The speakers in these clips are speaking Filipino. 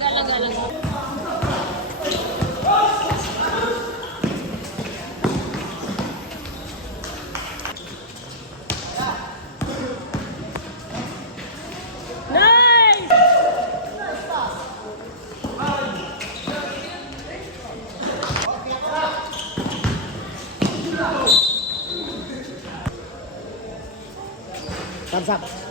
Galang-galang. Thumbs up.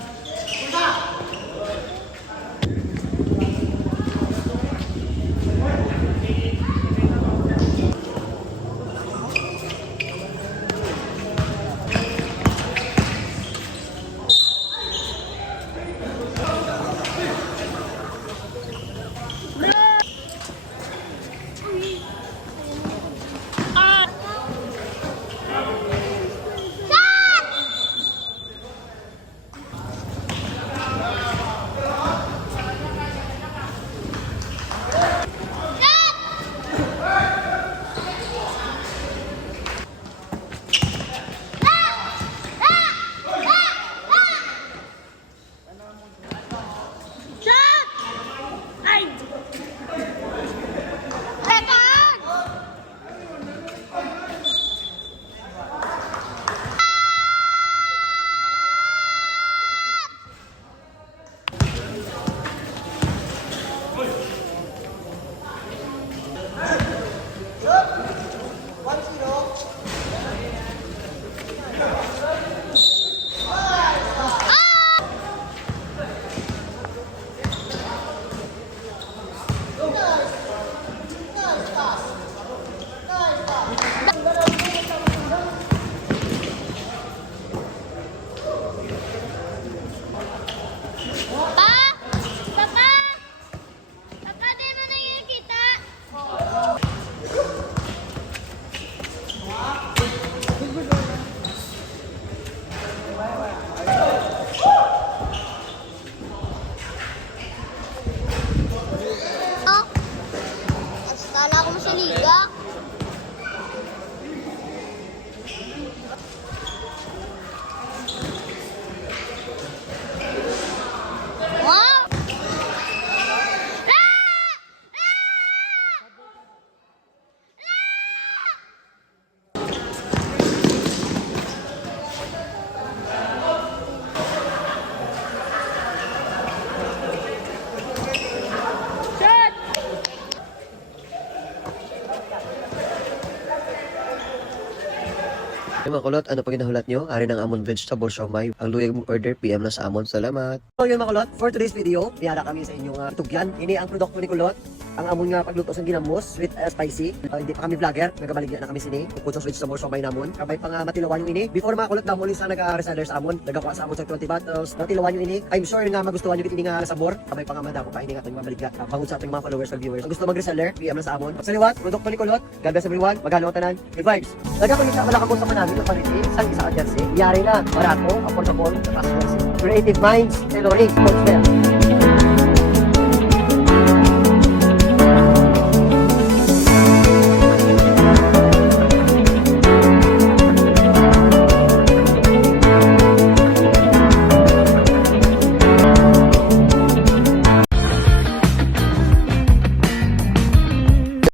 Wow. Yung mga kulot, ano pa ginahulat nyo? Ari ng amon vegetable siomay. Ang luyag mong order, PM na sa amon. Salamat. So yun mga kulot, for today's video, biyara kami sa inyong tugyan. Ini ang produkto ni kulot. Ang amon nga pagluto sa ginamos, sweet spicy. Hindi pa kami vlogger, nagabaligya na kami sini. Kukot sa vegetable siomay namon. Kabay pa nga matilawan yung ini. Before mga kulot, damo sa nag-reseller sa amon. Nagakuha sa amon sa 20 bottles. Matilawan yung ini. I'm sure nga magustuhan nyo ini nga sabor. Kabay pa nga madamo pa ini nga itong mabaligya. Pangod sa ating mga followers at viewers. Kung gusto mag-reseller, PM na sa amon. Pagsaliwat, produkto ni kulot. God bless everyone. Maghalong tanan. Good vibes. Nagkakulit sa malakabos sa manami ng quality. Isang isa ka jersey. Yari na. Barato. Affordable. Trustworthy. Creative minds. Tailoring. Sportswear.